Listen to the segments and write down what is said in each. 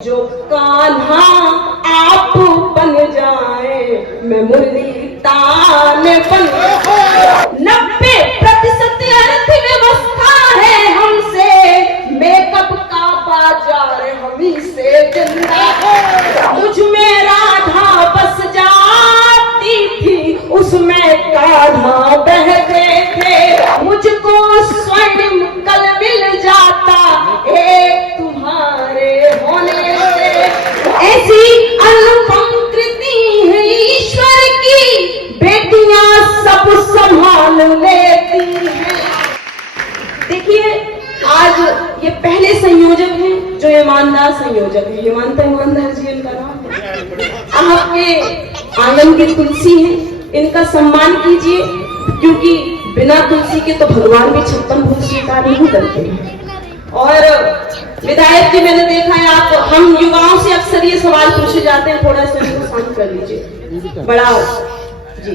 जो कान्हा आप बन जाए मैं मुरली तान बन 90% अर्थव्यवस्था है हमसे मेकअप का बाजार हमी से जिंदा मुझ में राधा बस जाती थी उसमें कान्हा बहते थे मुझको स्वर्ण कल मिल जाता एक तुम्हारे होने से ऐसी अनुपम कृति है ईश्वर की बेटियां सब संभाल लेती हैं। देखिए आज ये पहले संयोजक हैं जो ईमानदार संयोजक है। ईमानदार जी इनका नाम है। आपके आंगन की तुलसी है, इनका सम्मान कीजिए क्योंकि बिना तुलसी के तो भगवान भी 56 भूत स्वीकार नहीं करते हैं। और विधायक जी मैंने देखा है आप हम युवाओं से अक्सर ये सवाल पूछे जाते हैं, थोड़ा सा इनको शांत कर लीजिए बढ़ाओ जी।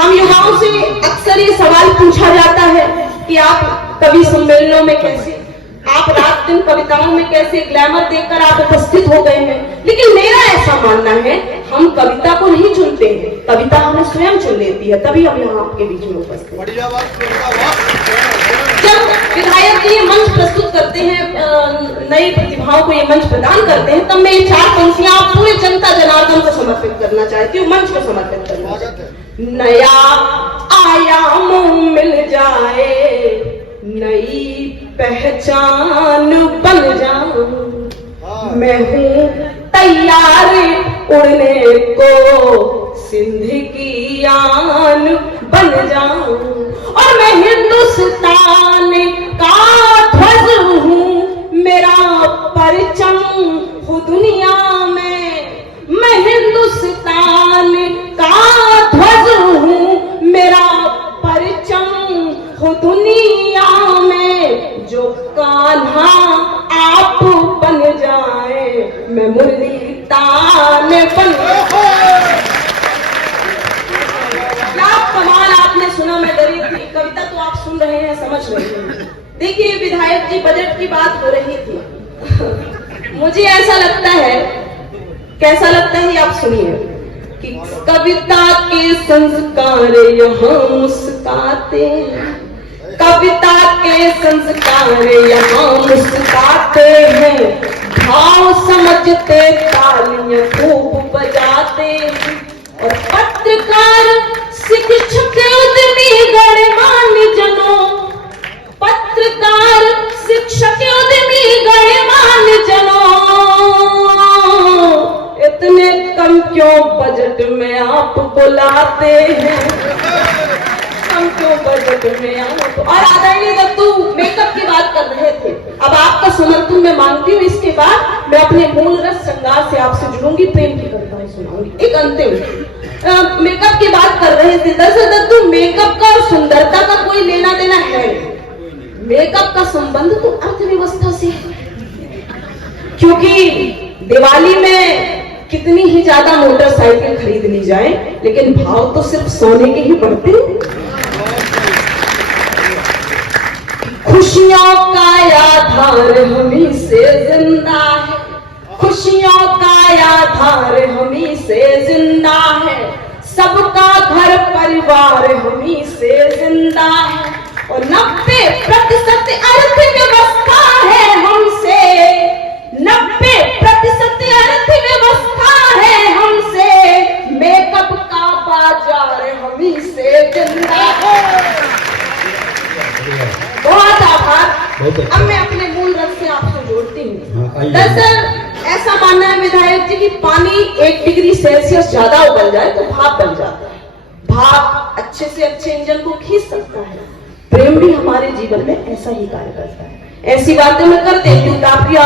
हम युवाओं से अक्सर ये सवाल पूछा जाता है कि आप कवि सम्मेलनों में कैसे, आप रात दिन कविताओं में कैसे, ग्लैमर देखकर आप उपस्थित हो गए हैं। लेकिन मेरा ऐसा मानना है हम कविता को नहीं चुनते हैं, कविता हमें स्वयं चुन लेती है, तभी हम यहाँ आपके बीच में उपस्थित। जब विधायक जी ये मंच प्रस्तुत करते हैं, नई प्रतिभाओं को ये मंच प्रदान करते हैं, तब मैं ये 4 पंक्तियां पूरे जनता जनार्दन को समर्पित करना चाहती हूँ, मंच को समर्पित करना चाहती हूँ। नया आयाम मिल जाए, नई पहचान बन जाऊं, मैं हूँ तैयार उड़ने को सिंध की आन बन जाऊं और मैं हिंदुस्तान का ध्वज हूँ, मेरा परचम हो दुनिया में, मैं हिंदुस्तान का ध्वज हूँ, मेरा परचम हो दुनिया में। जो कान्हा आप बन जाए मैं मुरली तान बन। कमाल आपने सुना, मैं गरीब थी, कविता तो आप सुन रहे हैं, समझ रहे हैं। देखिए विधायक जी बजट की बात हो रही थी मुझे ऐसा लगता है, कैसा लगता है आप सुनिए कि कविता के संस्कार यहाँ मुस्काते हैं, कविता के संस्कार यहाँ मुस्काते हैं, भाव समझते तालियां खूब बजाते हैं और पत्रकार शिक्षक उद्यमी गणमान्य जनों, पत्रकार शिक्षक उद्यमी गणमान्य जनों, इतने कम क्यों बजट में आप बुलाते हैं, कम क्यों बजट में आप। और आदरणीय दत्तू मेकअप की बात कर रहे थे, अब आपका समर्थन मैं मांगती हूँ। इसके बाद मैं अपने मूल रस श्रृंगार से आपसे जुड़ूंगी, प्रेम की कविताएं सुनाऊंगी। एक अंतिम मेकअप की बात कर रहे थे, दरअसल दत्तू मेकअप का और सुंदरता का कोई लेना देना है, मेकअप का संबंध तो अर्थव्यवस्था से है। क्योंकि दिवाली में कितनी ही ज्यादा मोटरसाइकिल खरीद ली जाए लेकिन भाव तो सिर्फ सोने के ही बढ़ते हैं। खुशियों का आधार हमी से जिंदा है, खुशियों का आधार हमी से जिंदा है, सबका घर परिवार हमी से जिंदा है और 90% अर्थव्यवस्था है हमसे, 90% अर्थव्यवस्था है हमसे, मेकअप का बाजार हमी से जिंदा है। बहुत आभार। अब मैं अपने मूल रस से आपसे जोड़ती हूँ। दरअसल ऐसा मानना है विधायक जी कि पानी 1 डिग्री सेल्सियस ज्यादा उबल जाए तो भाप बन जाता है, भाप अच्छे से अच्छे इंजन को खींच सकता है। प्रेम भी हमारे जीवन में ऐसा ही कार्य करता है। ऐसी बातें मैं कर देती हूँ ताकि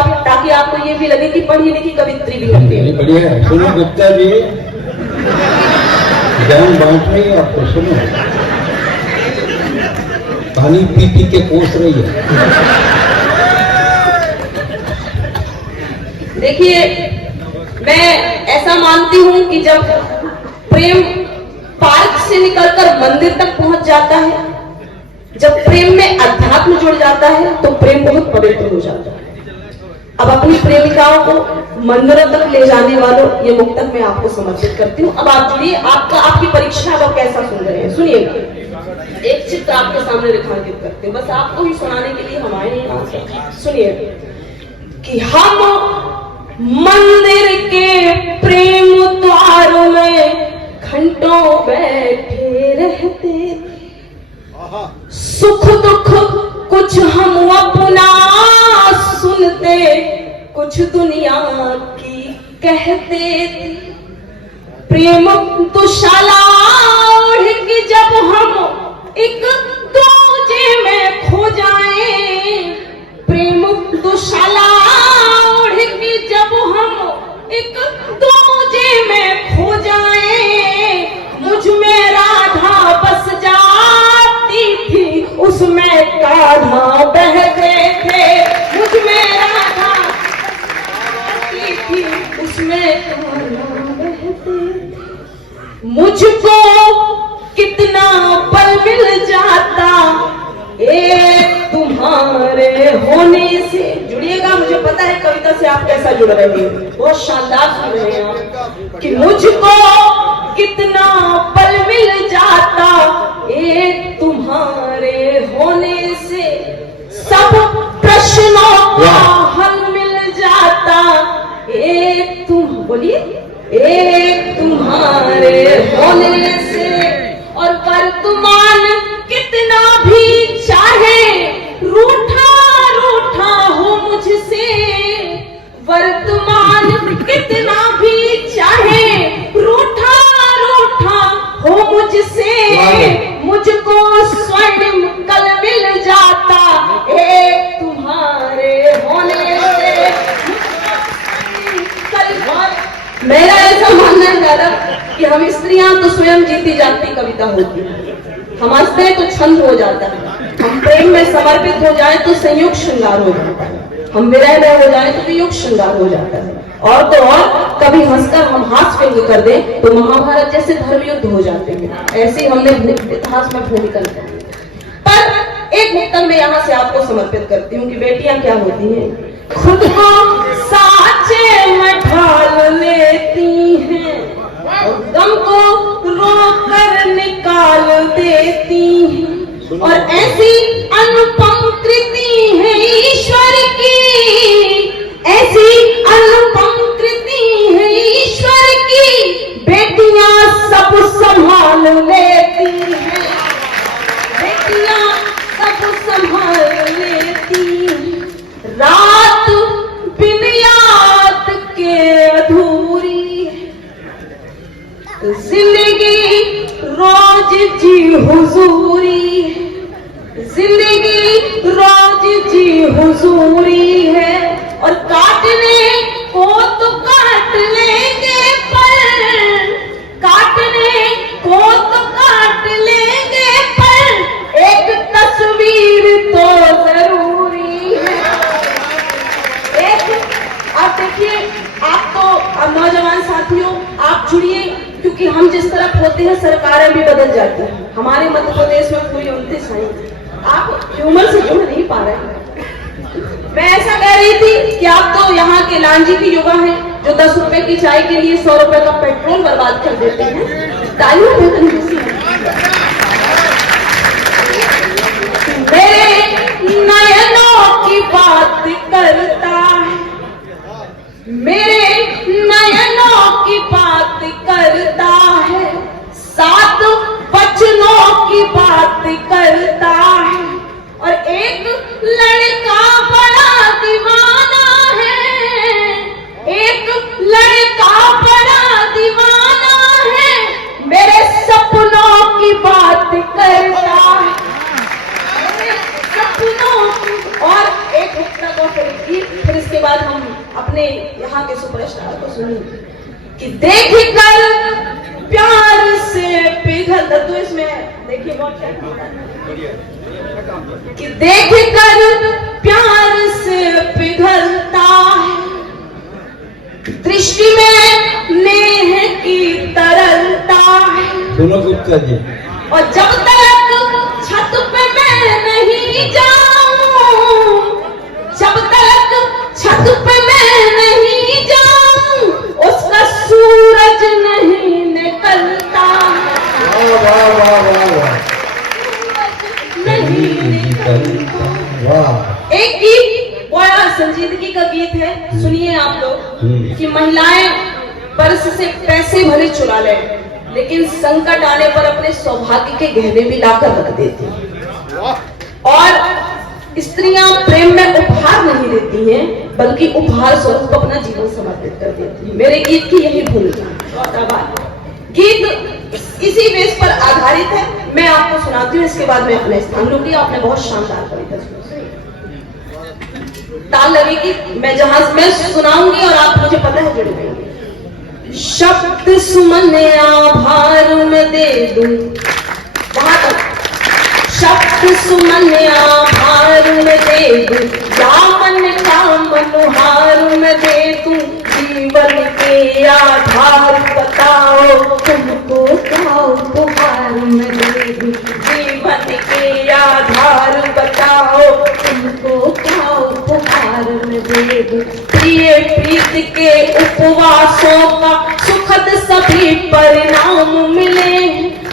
आपको ये भी लगे कि पढ़ी लिखी कवित्री भी करती है। बढ़िया है। सुनो गुप्ता जी, ज्ञान बांट रही है आपको, सुनो पानी पी पी के कोस रही है। देखिए मैं ऐसा मानती हूँ कि जब प्रेम पार्क से निकलकर मंदिर तक पहुंच जाता है, जब प्रेम में अध्यात्म जुड़ जाता है तो प्रेम बहुत पवित्र हो जाता है। अब अपनी प्रेमिकाओं को मंदिरों तक ले जाने वालों ये मुक्तक मैं आपको समर्पित करती हूँ। अब आप जुड़िए, आपकी परीक्षा अब आप कैसा सुन रहे हैं सुनिएगा। एक चित्र आपके सामने रेखांकित करते हैं, बस आपको ही सुनाने के लिए हम आए हैं यहाँ से। सुनिए कि हम मंदिर के प्रेम द्वार में घंटों बैठे रहते, सुख दुख कुछ हम अपना सुनते, कुछ दुनिया की कहते थे। प्रेम दुशाला ओढ़ के जब हम एक दूजे में खो जाए, प्रेम दुशाला ओढ़ के जब हम एक दूजे में खो जाए, मुझ में राधा बस जाती थी, उसमें कान्हा बहते थे। मुझ में राधा बसती थी, उसमें कान्हा बहते थे। मुझको कितना पल मिल जाता एक तुम्हारे होने से। जुड़िएगा, मुझे पता है कविता से आप कैसा जुड़ रहे हैं, बहुत शानदार सुन रहे हैं आप। कि मुझको कितना पल मिल जाता एक तुम्हारे होने से, सब प्रश्नों का हल मिल जाता एक तुम बोलिए एक तुम्हारे होने से। और वर्तमान कितना भी चाहे रूठा रूठा हो मुझसे, वर्तमान कितना भी चाहे रूठा रूठा हो मुझसे, मुझको स्वर्णिम कल मिल जाता एक तुम्हारे होने से। मेरा ऐसा मानना है दादा कि हम स्त्रियां तो स्वयं जीती जाती कविता होती है, हम हंसते हैं तो छंद हो जाता है, हम प्रेम में समर्पित हो जाए तो संयुक्त श्रृंगार हो जाता है, हम विरह में हो जाए तो वियुक्त श्रृंगार हो जाता है, और तो और कभी हंसकर हम हास्य व्यंग कर दें तो महाभारत जैसे धर्म युद्ध हो जाते हैं। ऐसे हमने इतिहास में भूमिका निभाई। पर एक मुक्तक मैं यहाँ से आपको समर्पित करती हूँ कि बेटियां क्या होती हैं, खुद को साचे में ढाल लेती हैं और गम को रोकर निकाल देती हैं, और ऐसी अनुपम कृति है ईश्वर की, ऐसी अनुपम कृति है ईश्वर की, बेटियां सब संभाल लेती हैं, बेटियां सब संभाल लेती हैं। रात बिन याद के अधूरी, जिंदगी रोज जी हुजूरी, जिंदगी रोज जी हुजूरी है, और काटने को तो काट लेंगे पर, काटने को तो काट लेंगे पर, एक तस्वीर तो जरूरी है। आप देखिए, आप तो अब नौजवान साथियों आप जुड़िए, क्योंकि हम जिस तरफ होते हैं सरकारें भी बदल जाती हैं। हमारे मध्य प्रदेश में पूरी 29 आई, आप ह्यूमर से जुड़ नहीं पा रहे हैं। मैं ऐसा कह रही थी कि आप तो यहाँ के लांजी की युवा हैं जो 10 रुपए की चाय के लिए 100 रुपए का पेट्रोल बर्बाद कर देते हैं। तालियां देकर खुशी है। मेरे नयनों की बात करता है, मेरे नयनों की बात करता है, 7 वचनों की बात करता है, और एक लड़का बड़ा दीवाना है, एक लड़का बड़ा दीवाना है, मेरे सपनों की बात करता है, सपनों की। और एक मुक्ता को फिर इसके बाद हम अपने यहाँ के सुपरस्टार को सुनेंगे कि देख कर प्यार से पिघल, तो इसमें देखिए बहुत क्या कि देख कर प्यार से पिघलता है, दृष्टि में नेह की तरलता है। सुनो गुप्ता जी, और जब तक छत पे मैं नहीं जाऊं, जब तक छत पे कि महिलाएं पर्स से पैसे भले चुरा लें, लेकिन संकट आने पर अपने सौभाग्य के गहने भी लाकर रख देती हैं। और स्त्रियां प्रेम में उपहार नहीं देती हैं, बल्कि उपहार स्वरूप अपना जीवन समर्पित कर देती हैं। मेरे गीत की यही भूमिका। गीत इसी बेस पर आधारित है। मैं आपको सुनाती हूँ, इसके बाद मैं अपने स्थान लूंगी। आपने बहुत शानदार कविता सुनी, ताल लगेगी, मैं जहां मैं सुनाऊंगी और आप मुझे पता है जुड़ गएंगे। शब्द सुमन आभार में दे दूं, वहां तक। शब्द सुमन आभार में दे दूं, या मन का मनोहार में दे दूं, जीवन के आधार बताओ तुमको क्या उपहार में दे दूं, जीवन के आधार बताओ तुमको क्या उपहार में दे दूं। प्रिय प्रीत के उपवासों का सुखद सभी परिणाम मिले,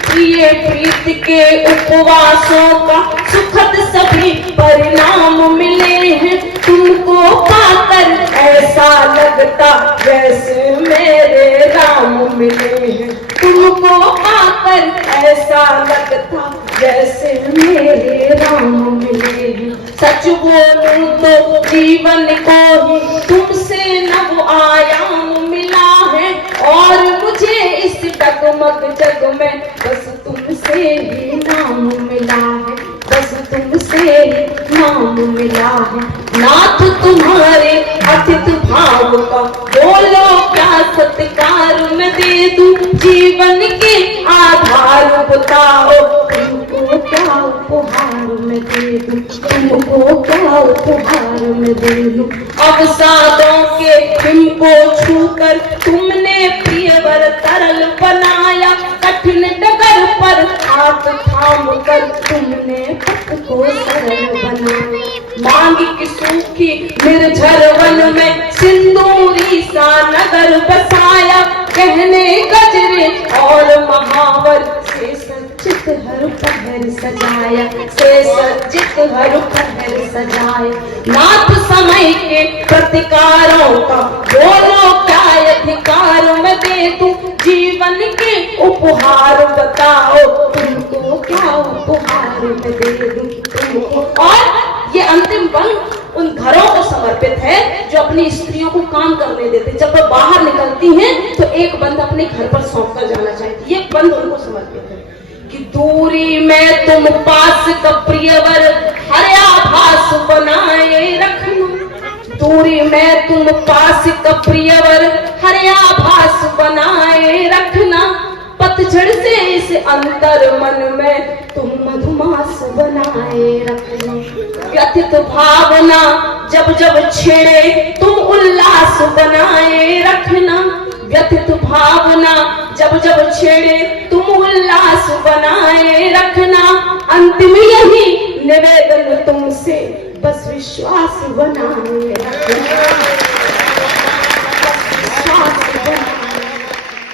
प्रिय प्रीत के उपवासों का सुखद सभी परिणाम मिले हैं। तुमको पाकर ऐसा लगता जैसे मेरे राम मिले हैं, तुमको पाकर ऐसा लगता जैसे मेरे राम मिले हैं। सच बोलूं तो जीवन को ही तुमसे नव आयाम मिला है, और मुझे इस डगमग जग में बस तुमसे ही नाम मिला है, बस तुमसे ही नाम मिला है। नाथ तुम्हारे अतिथि भाव का बोलो क्या सत्कार में दे दूं, जीवन के आधार बताओ तुमको क्या उपहार में दे दूं, तुमको क्या उपहार में दे दूं। अवसादों के हिम को छूकर तुमने प्रियवर तरल बनाया, कठिन डगर पर हाथ थाम कर तुमने पथ को सरल बनाया। मांग की सूखी निर्झर वन में सिंदूरी सा नगर बसाया, कहने गजरे और महावर से सज्जित हर पहर सजाया, से सज्जित हर पहर सजाया। नाथ समय के प्रतिकारों का बोलो क्या अधिकार में दे दूं, जीवन के उपहार बताओ तुमको क्या उपहार में दे दूं तुमको। और ये अंतिम बंद उन घरों को समर्पित है जो अपनी स्त्रियों को काम करने देते। जब वो बाहर निकलती हैं तो एक बंद अपने घर पर सौंप कर जाना चाहती है। ये बंद उनको समर्पित है कि दूरी में तुम पास का प्रियवर हर आभास बनाए रखना, दूरी में तुम पास का प्रियवर हर आभास बनाए रखना। पतझड़ से इस अंतर मन में तुम मधुमास बनाए रखना। व्यथित भावना जब जब छेड़े तुम उल्लास बनाए रखना, व्यथित भावना जब जब छेड़े तुम उल्लास बनाए रखना। अंतिम यही निवेदन तुमसे बस विश्वास बनाए रखना, बस विश्वास बनाए